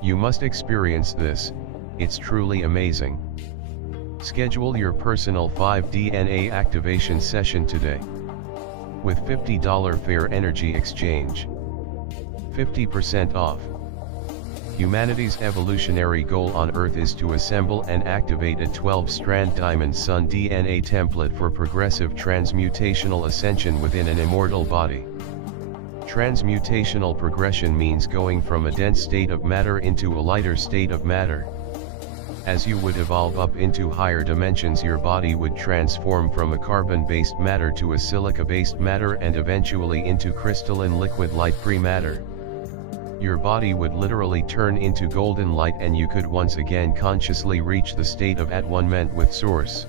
You must experience this, it's truly amazing. Schedule your personal 5 DNA activation session today. With $50 fair energy exchange. 50% off. Humanity's evolutionary goal on Earth is to assemble and activate a 12-strand diamond sun DNA template for progressive transmutational ascension within an immortal body. Transmutational progression means going from a dense state of matter into a lighter state of matter. As you would evolve up into higher dimensions, your body would transform from a carbon-based matter to a silica-based matter and eventually into crystalline liquid light-free matter. Your body would literally turn into golden light and you could once again consciously reach the state of at-one-ment with Source.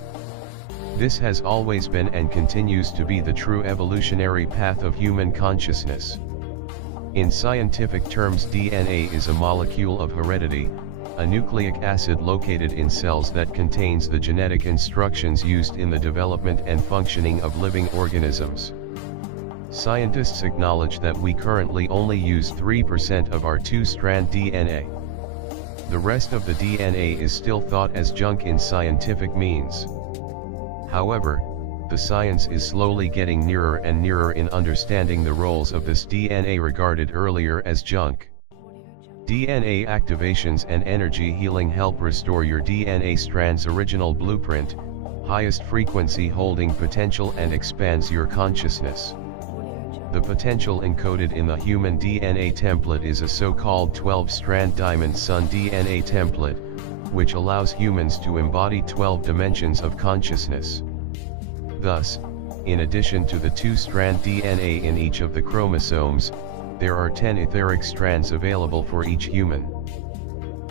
This has always been and continues to be the true evolutionary path of human consciousness. In scientific terms, DNA is a molecule of heredity, a nucleic acid located in cells that contains the genetic instructions used in the development and functioning of living organisms. Scientists acknowledge that we currently only use 3% of our 2-strand DNA. The rest of the DNA is still thought as junk in scientific means. However, the science is slowly getting nearer and nearer in understanding the roles of this DNA regarded earlier as junk. DNA activations and energy healing help restore your DNA strand's original blueprint, highest frequency holding potential, and expands your consciousness. The potential encoded in the human DNA template is a so-called 12-strand diamond sun DNA template, which allows humans to embody 12 dimensions of consciousness. Thus, in addition to the 2-strand DNA in each of the chromosomes, there are 10 etheric strands available for each human.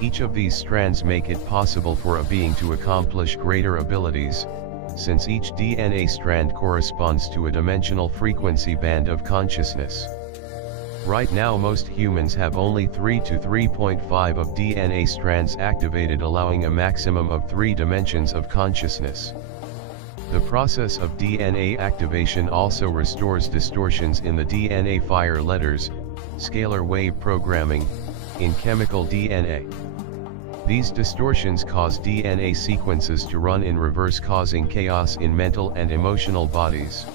Each of these strands make it possible for a being to accomplish greater abilities, since each DNA strand corresponds to a dimensional frequency band of consciousness. Right now most humans have only 3 to 3.5 of DNA strands activated, allowing a maximum of 3 dimensions of consciousness. The process of DNA activation also restores distortions in the DNA fire letters, scalar wave programming, in chemical DNA. These distortions cause DNA sequences to run in reverse, causing chaos in mental and emotional bodies.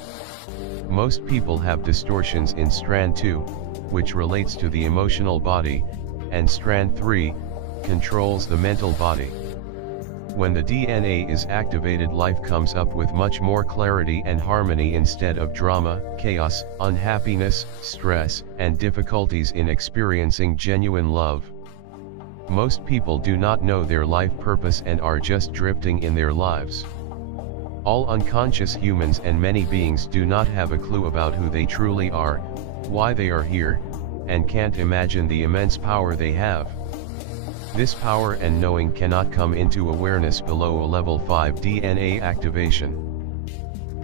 Most people have distortions in strand 2, which relates to the emotional body, and strand 3, controls the mental body. When the DNA is activated, life comes up with much more clarity and harmony instead of drama, chaos, unhappiness, stress, and difficulties in experiencing genuine love. Most people do not know their life purpose and are just drifting in their lives. All unconscious humans and many beings do not have a clue about who they truly are, why they are here, and can't imagine the immense power they have. This power and knowing cannot come into awareness below a level 5 DNA activation.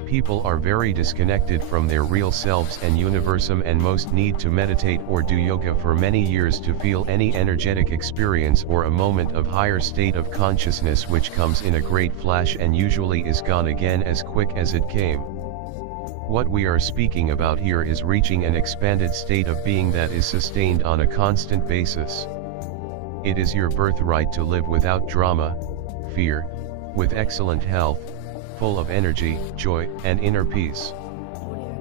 People are very disconnected from their real selves and universum, and most need to meditate or do yoga for many years to feel any energetic experience or a moment of higher state of consciousness, which comes in a great flash and usually is gone again as quick as it came. What we are speaking about here is reaching an expanded state of being that is sustained on a constant basis. It is your birthright to live without drama, fear, with excellent health, full of energy, joy, and inner peace.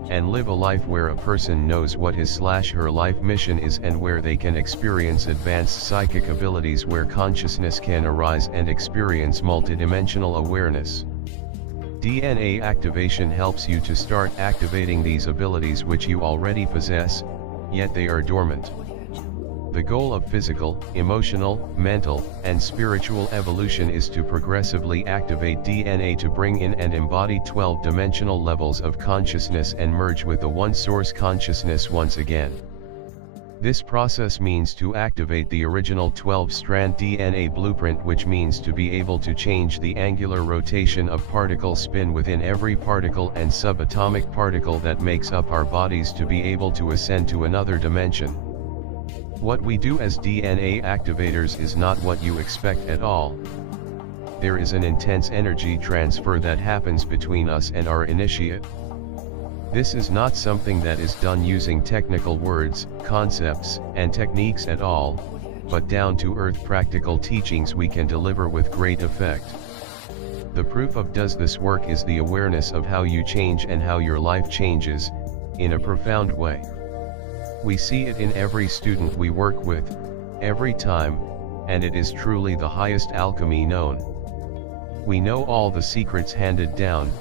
And live a life where a person knows what his/her life mission is and where they can experience advanced psychic abilities, where consciousness can arise and experience multidimensional awareness. DNA activation helps you to start activating these abilities which you already possess, yet they are dormant. The goal of physical, emotional, mental, and spiritual evolution is to progressively activate DNA to bring in and embody 12-dimensional levels of consciousness and merge with the One Source consciousness once again. This process means to activate the original 12-strand DNA blueprint, which means to be able to change the angular rotation of particle spin within every particle and subatomic particle that makes up our bodies to be able to ascend to another dimension. What we do as DNA activators is not what you expect at all. There is an intense energy transfer that happens between us and our initiate. This is not something that is done using technical words, concepts, and techniques at all. but down-to-earth practical teachings we can deliver with great effect. The proof of does this work is the awareness of how you change and how your life changes, in a profound way. We see it in every student we work with, every time, and it is truly the highest alchemy known. We know all the secrets handed down,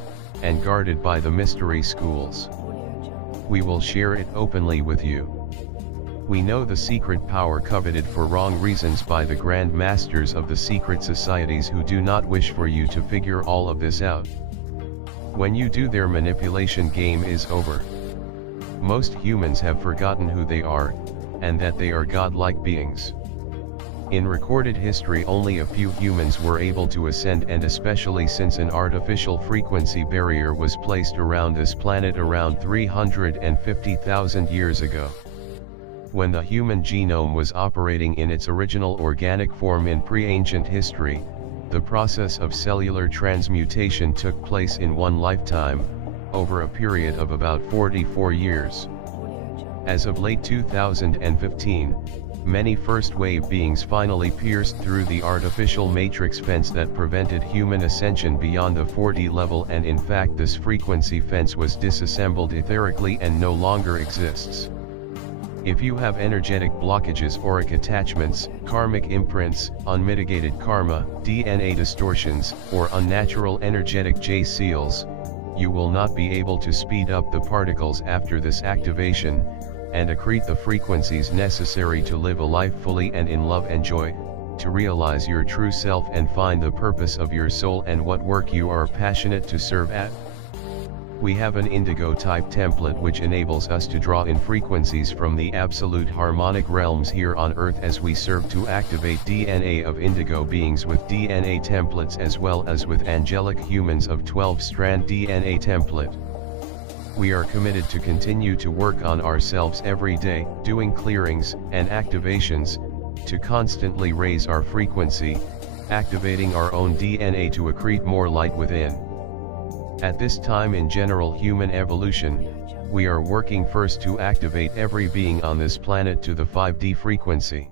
and guarded by the mystery schools. We will share it openly with you. We know the secret power coveted for wrong reasons by the grand masters of the secret societies who do not wish for you to figure all of this out. When you do, their manipulation game is over. Most humans have forgotten who they are, and that they are godlike beings. In recorded history, only a few humans were able to ascend, and especially since an artificial frequency barrier was placed around this planet around 350,000 years ago. When the human genome was operating in its original organic form in pre-ancient history, the process of cellular transmutation took place in one lifetime, over a period of about 44 years. As of late 2015, many first-wave beings finally pierced through the artificial matrix fence that prevented human ascension beyond the 4D level, and in fact this frequency fence was disassembled etherically and no longer exists. If you have energetic blockages, auric attachments, karmic imprints, unmitigated karma, DNA distortions, or unnatural energetic J seals, you will not be able to speed up the particles after this activation, and accrete the frequencies necessary to live a life fully and in love and joy, to realize your true self and find the purpose of your soul and what work you are passionate to serve at. We have an indigo type template which enables us to draw in frequencies from the absolute harmonic realms here on earth as we serve to activate DNA of indigo beings with DNA templates, as well as with angelic humans of 12-strand DNA template. We are committed to continue to work on ourselves every day, doing clearings and activations, to constantly raise our frequency, activating our own DNA to accrete more light within. At this time in general human evolution, we are working first to activate every being on this planet to the 5D frequency.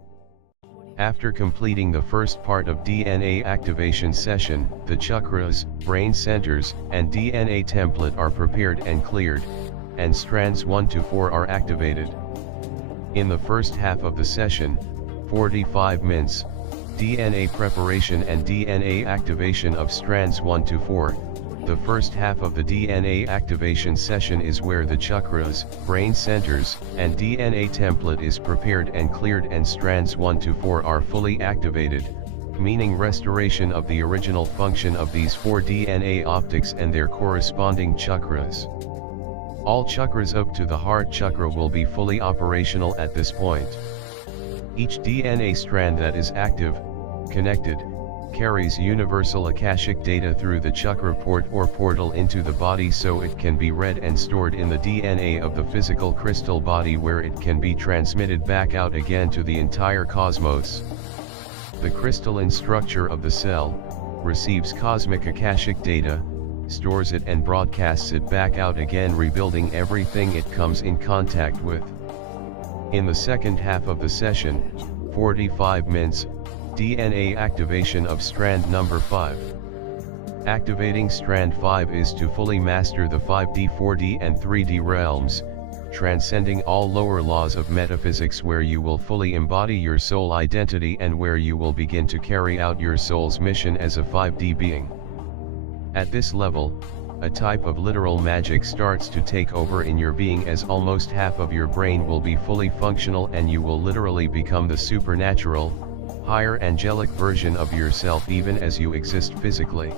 After completing the first part of DNA activation session, the chakras, brain centers, and DNA template are prepared and cleared, and strands 1 to 4 are activated. In the first half of the session, 45 minutes, DNA preparation and DNA activation of strands 1 to 4, the first half of the DNA activation session is where the chakras, brain centers, and DNA template is prepared and cleared, and strands 1 to 4 are fully activated, meaning restoration of the original function of these 4 DNA optics and their corresponding chakras. All chakras up to the heart chakra will be fully operational at this point. Each DNA strand that is active, connected, carries universal Akashic data through the chakra port or portal into the body, so it can be read and stored in the DNA of the physical crystal body, where it can be transmitted back out again to the entire cosmos. The crystalline structure of the cell receives cosmic Akashic data, stores it and broadcasts it back out again, rebuilding everything it comes in contact with. In the second half of the session, 45 minutes, DNA activation of strand number 5. Activating strand 5 is to fully master the 5D, 4D and 3D realms, transcending all lower laws of metaphysics, where you will fully embody your soul identity and where you will begin to carry out your soul's mission as a 5D being. At this level, a type of literal magic starts to take over in your being, as almost half of your brain will be fully functional and you will literally become the supernatural, higher angelic version of yourself even as you exist physically.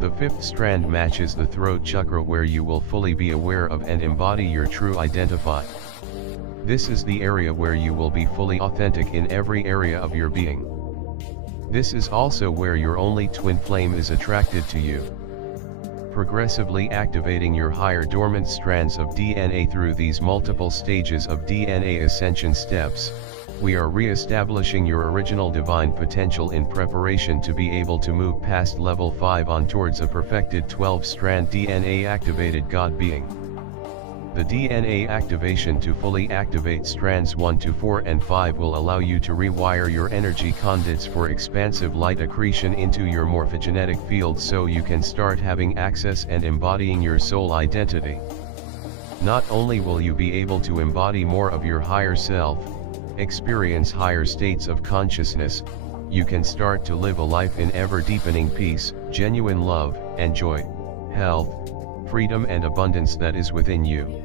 The fifth strand matches the throat chakra, where you will fully be aware of and embody your true identity. This is the area where you will be fully authentic in every area of your being. This is also where your only twin flame is attracted to you. Progressively activating your higher dormant strands of DNA through these multiple stages of DNA ascension steps, we are re-establishing your original divine potential in preparation to be able to move past level 5 on towards a perfected 12-strand DNA activated God being. The DNA activation to fully activate strands 1 to 4 and 5 will allow you to rewire your energy conduits for expansive light accretion into your morphogenetic field so you can start having access and embodying your soul identity. Not only will you be able to embody more of your higher self, experience higher states of consciousness, you can start to live a life in ever-deepening peace, genuine love, and joy, health, freedom and abundance that is within you.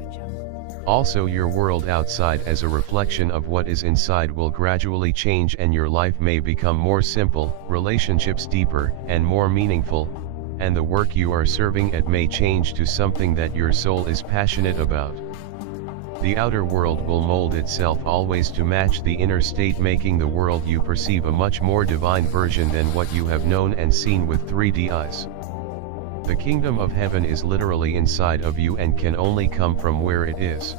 Also, your world outside as a reflection of what is inside will gradually change and your life may become more simple, relationships deeper and more meaningful, and the work you are serving at may change to something that your soul is passionate about. The outer world will mold itself always to match the inner state, making the world you perceive a much more divine version than what you have known and seen with 3D eyes. The kingdom of heaven is literally inside of you and can only come from where it is.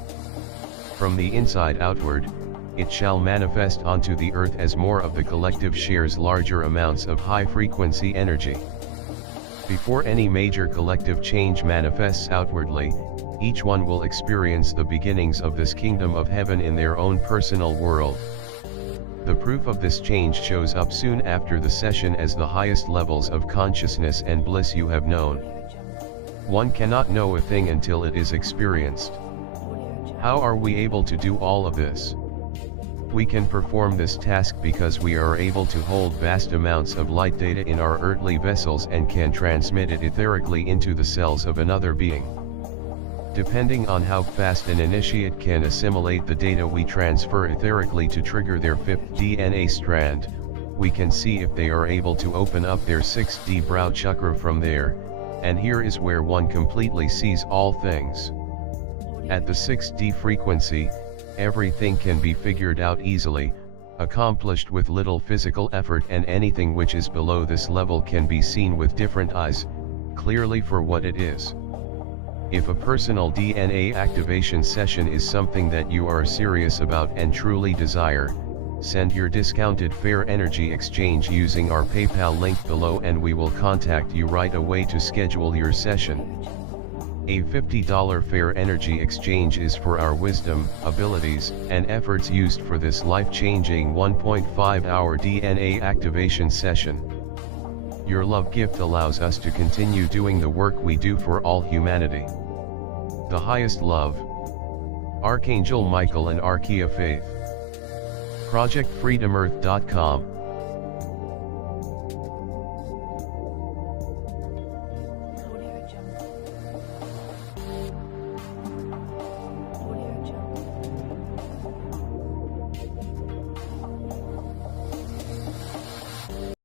From the inside outward, it shall manifest onto the earth as more of the collective shares larger amounts of high-frequency energy. Before any major collective change manifests outwardly, each one will experience the beginnings of this kingdom of heaven in their own personal world. The proof of this change shows up soon after the session as the highest levels of consciousness and bliss you have known. One cannot know a thing until it is experienced. How are we able to do all of this? We can perform this task because we are able to hold vast amounts of light data in our earthly vessels and can transmit it etherically into the cells of another being. Depending on how fast an initiate can assimilate the data we transfer etherically to trigger their 5th DNA strand, we can see if they are able to open up their 6D brow chakra from there, and here is where one completely sees all things. At the 6D frequency, everything can be figured out easily, accomplished with little physical effort, and anything which is below this level can be seen with different eyes, clearly for what it is. If a personal DNA activation session is something that you are serious about and truly desire, send your discounted fair energy exchange using our PayPal link below and we will contact you right away to schedule your session. A $50 fair energy exchange is for our wisdom, abilities, and efforts used for this life-changing 1.5-hour DNA activation session. Your love gift allows us to continue doing the work we do for all humanity. The highest love. Archangel Michael and Archaeia Faith. ProjectFreedomEarth.com